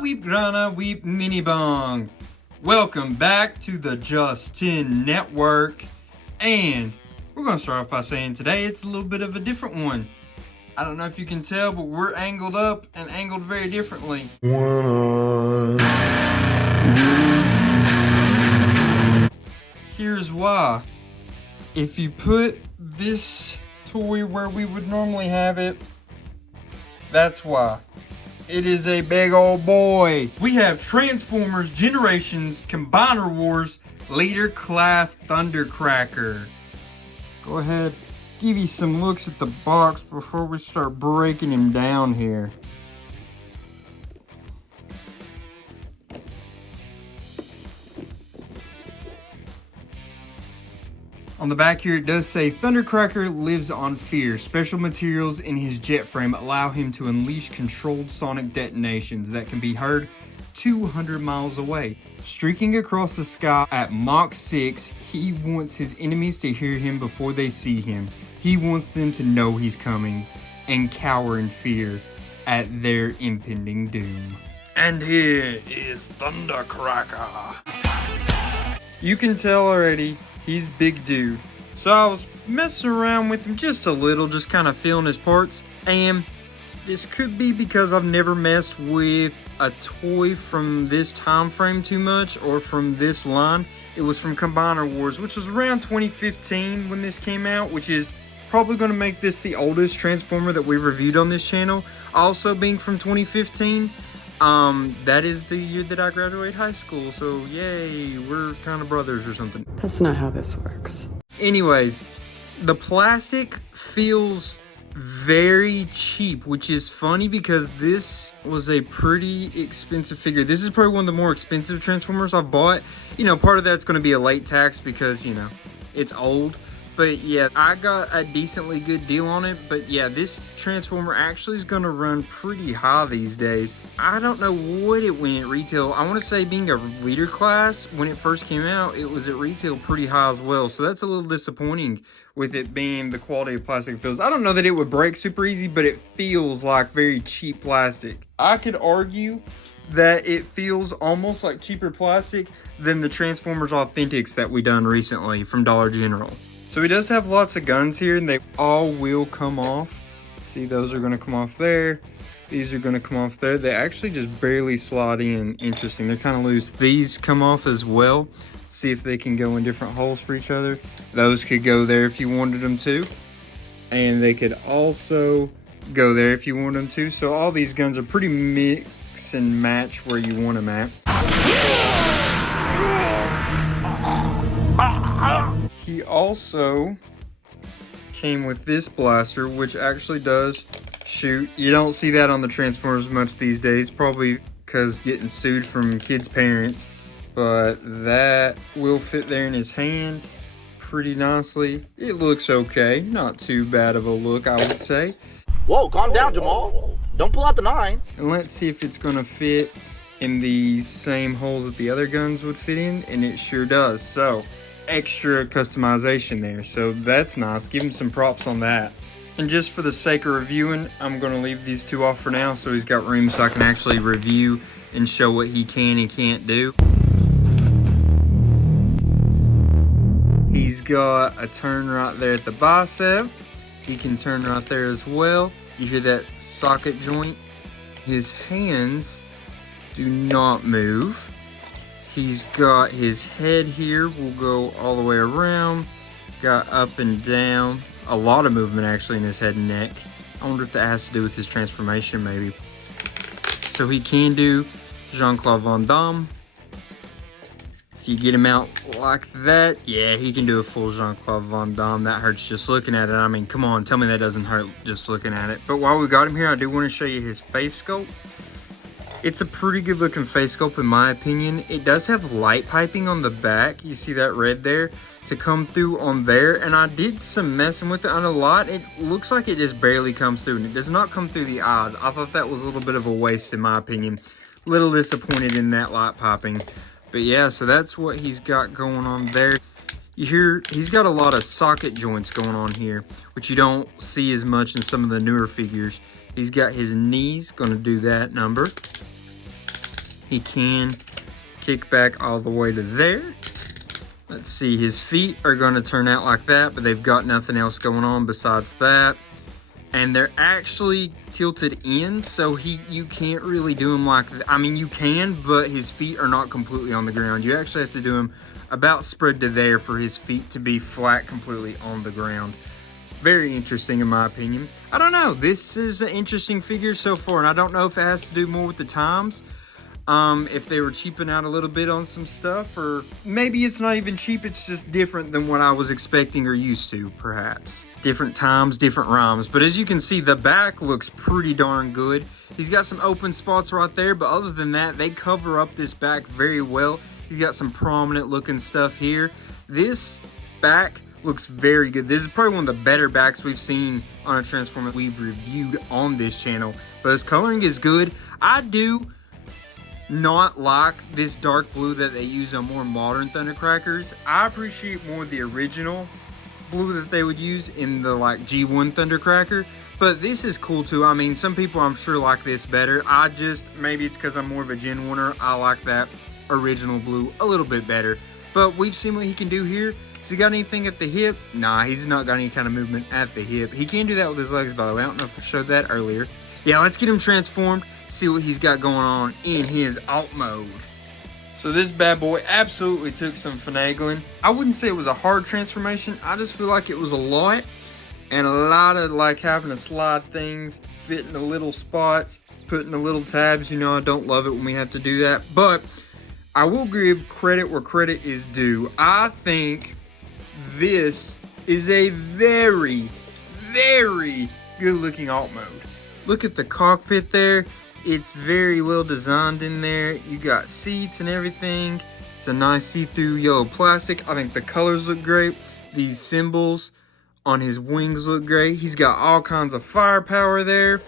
weep grana weep mini bong. Welcome back to the Justin Network. And we're going to start off by saying today it's a little bit of a different one. I don't know if you can tell, but we're angled up and angled very differently. Here's why. If you put this toy where we would normally have it, that's why. It is a big old boy. We have Transformers Generations Combiner Wars Leader Class Thundercracker. Go ahead, give you some looks at the box before we start breaking him down here. On the back here, it does say, Thundercracker lives on fear. Special materials in his jet frame allow him to unleash controlled sonic detonations that can be heard 200 miles away. Streaking across the sky at Mach 6, he wants his enemies to hear him before they see him. He wants them to know he's coming and cower in fear at their impending doom. And here is Thundercracker. You can tell already, he's big dude. So I was messing around with him just a little, just kind of feeling his parts. And this could be because I've never messed with a toy from this time frame too much, or from this line. It was from Combiner Wars, which was around 2015 when this came out, which is probably going to make this the oldest Transformer that we've reviewed on this channel. Also being from 2015. That is the year that I graduated high school, so yay, we're kind of brothers or something. That's not how this works. Anyways, the plastic feels very cheap, which is funny because this was a pretty expensive figure. This is probably one of the more expensive Transformers I've bought. You know, part of that's going to be a late tax because, you know, it's old. But yeah, I got a decently good deal on it. But yeah, this Transformer actually is going to run pretty high these days. I don't know what it went at retail. I want to say, being a leader class, when it first came out, it was at retail pretty high as well. So that's a little disappointing with it being the quality of plastic it feels. I don't know that it would break super easy, but it feels like very cheap plastic. I could argue that it feels almost like cheaper plastic than the Transformers Authentics that we done recently from Dollar General. So he does have lots of guns here, and they all will come off. See, those are going to come off there. These are going to come off there. They actually just barely slot in. Interesting. They're kind of loose. These come off as well. See if they can go in different holes for each other. Those could go there if you wanted them to. And they could also go there if you want them to. So all these guns are pretty mix and match where you want them at. He also came with this blaster, which actually does shoot. You don't see that on the Transformers much these days, probably because getting sued from kids' parents. But that will fit there in his hand pretty nicely. It looks okay. Not too bad of a look, I would say. Whoa, calm down, Jamal. Don't pull out the 9. And let's see if it's going to fit in the same holes that the other guns would fit in. And it sure does. So extra customization there, so that's nice. Give him some props on that. And just for the sake of reviewing, I'm going to leave these two off for now, so he's got room so I can actually review and show what he can and can't do. He's got a turn right there at the bicep. He can turn right there as well. You hear that socket joint? His hands do not move. He's got his head here, will go all the way around, got up and down. A lot of movement actually in his head and neck. I wonder if that has to do with his transformation maybe. So he can do Jean-Claude Van Damme. If you get him out like that, yeah, he can do a full Jean-Claude Van Damme. That hurts just looking at it. I mean, come on, tell me that doesn't hurt just looking at it. But while we got him here, I do want to show you his face sculpt. It's a pretty good looking face sculpt in my opinion. It does have light piping on the back. You see that red there to come through on there. And I did some messing with it on a lot. It looks like it just barely comes through and it does not come through the eyes. I thought that was a little bit of a waste in my opinion. Little disappointed in that light piping. But yeah, so that's what he's got going on there. You hear he's got a lot of socket joints going on here, which you don't see as much in some of the newer figures. He's got his knees, going to do that number. He can kick back all the way to there. Let's see, his feet are going to turn out like that, but they've got nothing else going on besides that. And they're actually tilted in, so you can't really do him like that. I mean, you can, but his feet are not completely on the ground. You actually have to do him about spread to there for his feet to be flat completely on the ground. Very interesting in my opinion. I don't know, this is an interesting figure so far, and I don't know if it has to do more with the times. If they were cheaping out a little bit on some stuff, or maybe it's not even cheap, it's just different than what I was expecting or used to, perhaps. Different times, different rhymes. But as you can see, the back looks pretty darn good. He's got some open spots right there, but other than that, they cover up this back very well. He's got some prominent looking stuff here. This back looks very good. This is probably one of the better backs we've seen on a Transformer we've reviewed on this channel. But his coloring is good. I do not like this dark blue that they use on more modern Thundercrackers. I appreciate more the original blue that they would use in the like G1 Thundercracker, but this is cool too. I mean, some people I'm sure like this better. Maybe it's because I'm more of a Gen 1er. I like that original blue a little bit better, but we've seen what he can do here. Has he got anything at the hip? Nah, he's not got any kind of movement at the hip. He can do that with his legs, by the way. I don't know if I showed that earlier. Yeah, let's get him transformed, see what he's got going on in his alt mode. So this bad boy absolutely took some finagling. I wouldn't say it was a hard transformation. I just feel like it was a lot. And a lot of like having to slide things, fit in the little spots, put in the little tabs. You know, I don't love it when we have to do that. But I will give credit where credit is due. I think this is a very, very good looking alt mode. Look at the cockpit there. It's very well designed in there. You got seats and everything. It's a nice see-through yellow plastic. I think the colors look great. These symbols on his wings look great. He's got all kinds of firepower there.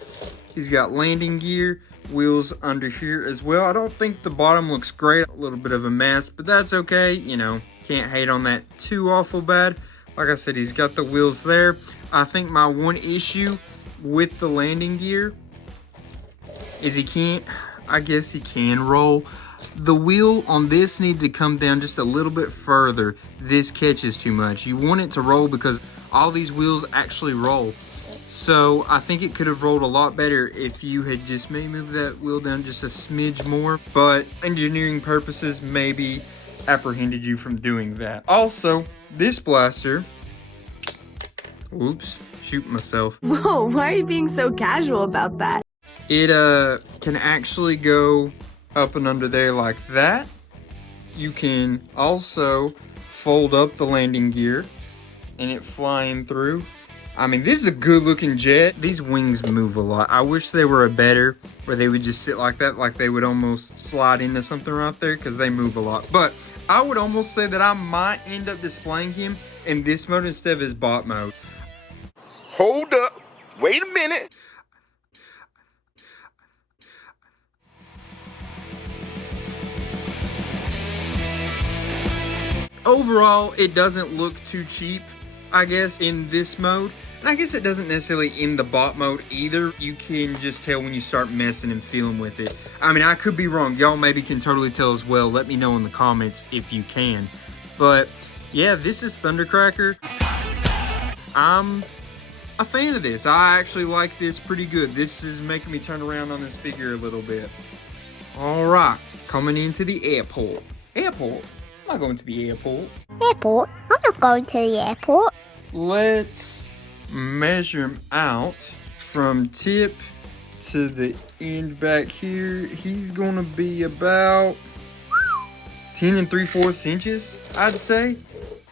He's got landing gear, wheels under here as well. I don't think the bottom looks great. A little bit of a mess, but that's okay. You know, can't hate on that too awful bad. Like I said, he's got the wheels there. I think my one issue with the landing gear is I guess he can roll. The wheel on this needed to come down just a little bit further. This catches too much. You want it to roll because all these wheels actually roll. So I think it could have rolled a lot better if you had just maybe moved that wheel down just a smidge more. But engineering purposes maybe apprehended you from doing that. Also, this blaster, oops, shoot myself. Whoa, why are you being so casual about that? It can actually go up and under there like that. You can also fold up the landing gear and it flying through. I mean, this is a good looking jet. These wings move a lot. I wish they were a better where they would just sit like that, like they would almost slide into something right there, because they move a lot. But I would almost say that I might end up displaying him in this mode instead of his bot mode. Hold up. Wait a minute. Overall, it doesn't look too cheap, I guess, in this mode. And I guess it doesn't necessarily in the bot mode either. You can just tell when you start messing and feeling with it. I mean, I could be wrong. Y'all maybe can totally tell as well. Let me know in the comments if you can. But yeah, this is Thundercracker. I'm a fan of this. I actually like this pretty good. This is making me turn around on this figure a little bit. All right, coming into the airport. Airport? I'm not going to the airport. Airport? I'm not going to the airport. Let's measure him out from tip to the end back here. He's going to be about 10 3/4 inches, I'd say.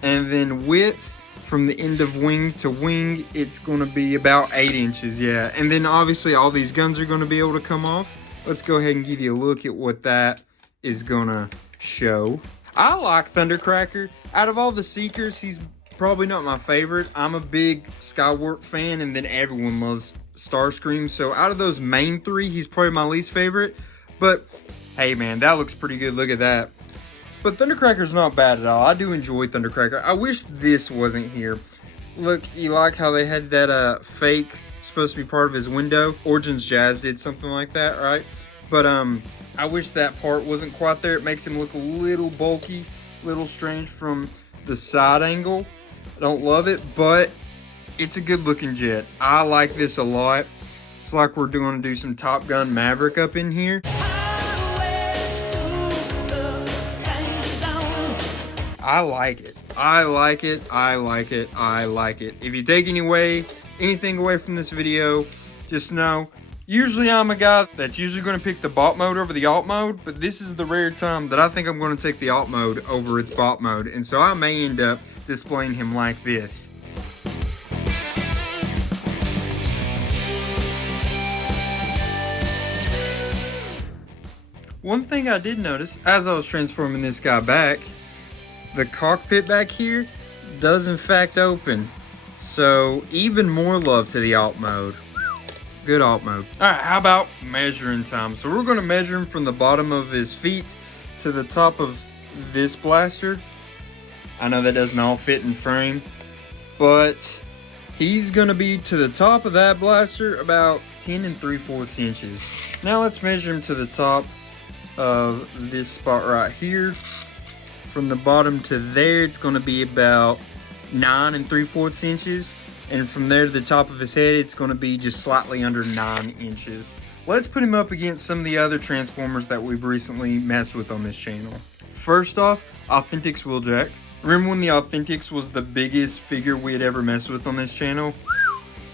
And then width from the end of wing to wing, it's going to be about 8 inches, yeah. And then obviously all these guns are going to be able to come off. Let's go ahead and give you a look at what that is going to show. I like Thundercracker. Out of all the Seekers, he's probably not my favorite. I'm a big Skywarp fan, and then everyone loves Starscream. So out of those main three, he's probably my least favorite. But hey man, that looks pretty good. Look at that. But Thundercracker's not bad at all. I do enjoy Thundercracker. I wish this wasn't here. Look, you like how they had that fake supposed to be part of his window? Origins Jazz did something like that, right? But I wish that part wasn't quite there. It makes him look a little bulky, a little strange from the side angle. I don't love it, but it's a good looking jet. I like this a lot. It's like we're going to do some Top Gun Maverick up in here. I like it. I like it. I like it. I like it. If you take anything away from this video, just know, usually I'm a guy that's usually going to pick the bot mode over the alt mode, but this is the rare time that I think I'm going to take the alt mode over its bot mode, and so I may end up displaying him like this. One thing I did notice as I was transforming this guy back, the cockpit back here does in fact open. So even more love to the alt mode. Good alt mode. Alright, how about measuring time? So we're going to measure him from the bottom of his feet to the top of this blaster. I know that doesn't all fit in frame, but he's going to be to the top of that blaster about 10 3/4 inches. Now let's measure him to the top of this spot right here. From the bottom to there, it's going to be about 9 3/4 inches. And from there to the top of his head, it's going to be just slightly under 9 inches. Let's put him up against some of the other Transformers that we've recently messed with on this channel. First off, Authentics Wheeljack. Remember when the Authentics was the biggest figure we had ever messed with on this channel?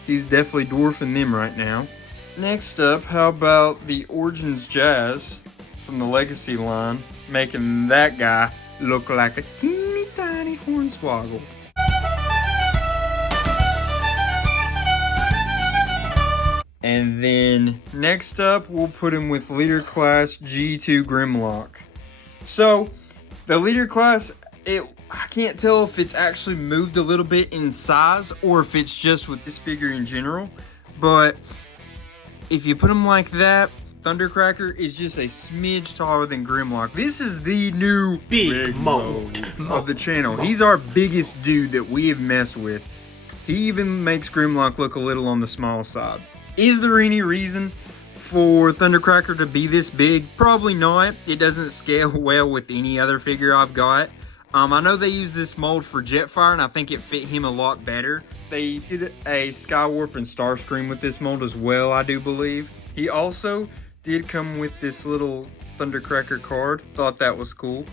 He's definitely dwarfing them right now. Next up, how about the Origins Jazz from the Legacy line, making that guy look like a teeny tiny hornswoggle. And then next up, we'll put him with Leader Class G2 Grimlock. So the Leader Class, I can't tell if it's actually moved a little bit in size or if it's just with this figure in general. But if you put him like that, Thundercracker is just a smidge taller than Grimlock. This is the new big mode of the channel. He's our biggest dude that we have messed with. He even makes Grimlock look a little on the small side. Is there any reason for Thundercracker to be this big? Probably not. It doesn't scale well with any other figure I've got. I know they use this mold for Jetfire, and I think it fit him a lot better. They did a Skywarp and Starscream with this mold as well, I do believe. He also did come with this little Thundercracker card. Thought that was cool.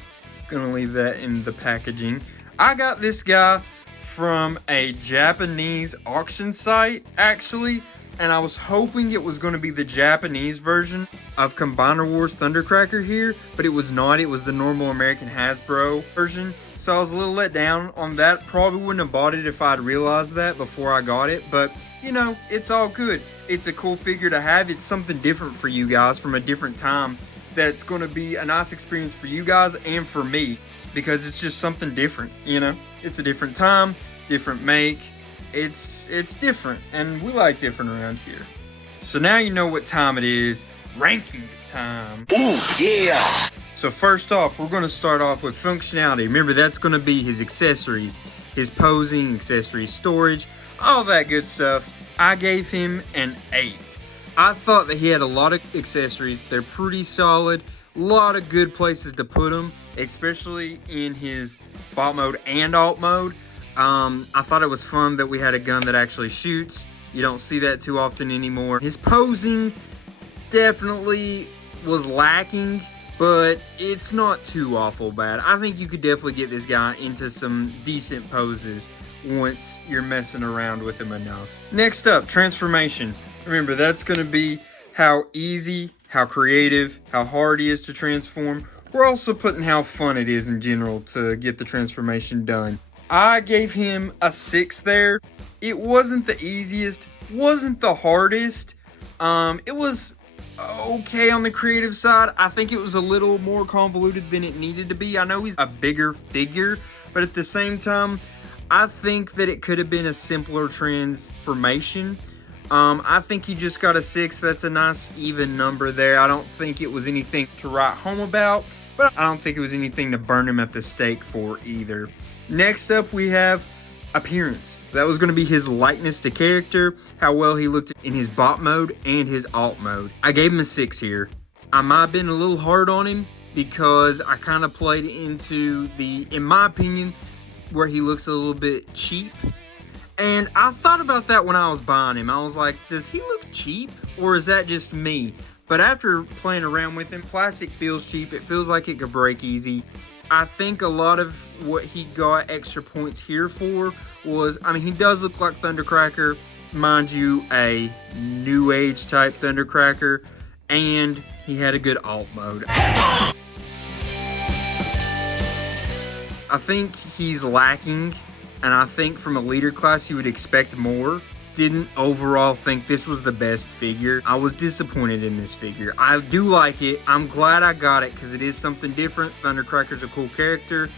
Gonna leave that in the packaging. I got this guy from a Japanese auction site, actually. And I was hoping it was going to be the Japanese version of Combiner Wars Thundercracker here, but it was not. It was the normal American Hasbro version. So I was a little let down on that. Probably wouldn't have bought it if I'd realized that before I got it. But, you know, it's all good. It's a cool figure to have. It's something different for you guys from a different time. That's going to be a nice experience for you guys and for me. Because it's just something different, you know. It's a different time, different make. It's different, and we like different around here. So now you know what time it is. Rankings time. Ooh, yeah. So first off, we're going to start off with functionality. Remember, that's going to be his accessories, his posing, accessories, storage, all that good stuff. I gave him an 8. I thought that he had a lot of accessories. They're pretty solid. A lot of good places to put them, especially in his bot mode and alt mode. I thought it was fun that we had a gun that actually shoots. You don't see that too often anymore. His posing definitely was lacking, but it's not too awful bad. I think you could definitely get this guy into some decent poses once you're messing around with him enough. Next up, transformation. Remember, that's going to be how easy, how creative, how hard he is to transform. We're also putting how fun it is in general to get the transformation done. I gave him a 6 there. It wasn't the easiest, wasn't the hardest. It was okay on the creative side. I think it was a little more convoluted than it needed to be. I know he's a bigger figure, but at the same time, I think that it could have been a simpler transformation. I think he just got a 6. That's a nice even number there. I don't think it was anything to write home about, but I don't think it was anything to burn him at the stake for either. Next up, we have appearance. So that was going to be his likeness to character, how well he looked in his bot mode and his alt mode. I gave him a 6 here. I might have been a little hard on him because I kind of played into the, in my opinion, where he looks a little bit cheap. And I thought about that when I was buying him. I was like, does he look cheap or is that just me? But after playing around with him, plastic feels cheap. It feels like it could break easy. I think a lot of what he got extra points here for was, I mean, he does look like Thundercracker. Mind you, a new age type Thundercracker. And he had a good alt mode. I think he's lacking. And I think from a leader class, you would expect more. Didn't overall think this was the best figure. I was disappointed in this figure. I do like it. I'm glad I got it because it is something different. Thundercracker's a cool character.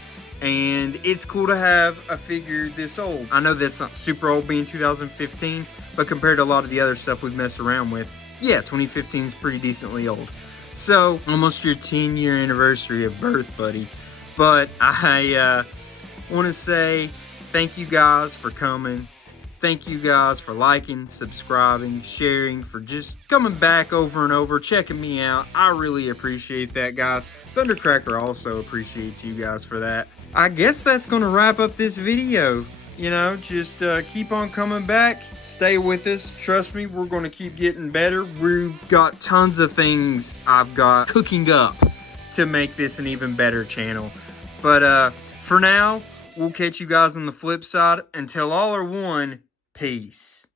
And it's cool to have a figure this old. I know that's not super old being 2015, but compared to a lot of the other stuff we've messed around with, yeah, 2015 is pretty decently old. So, almost your 10-year anniversary of birth, buddy. But I want to say thank you guys for coming. Thank you guys for liking, subscribing, sharing, for just coming back over and over, checking me out. I really appreciate that, guys. Thundercracker also appreciates you guys for that. I guess that's going to wrap up this video. You know, just keep on coming back. Stay with us. Trust me, we're going to keep getting better. We've got tons of things I've got cooking up to make this an even better channel. But for now, we'll catch you guys on the flip side. Until all are one, peace.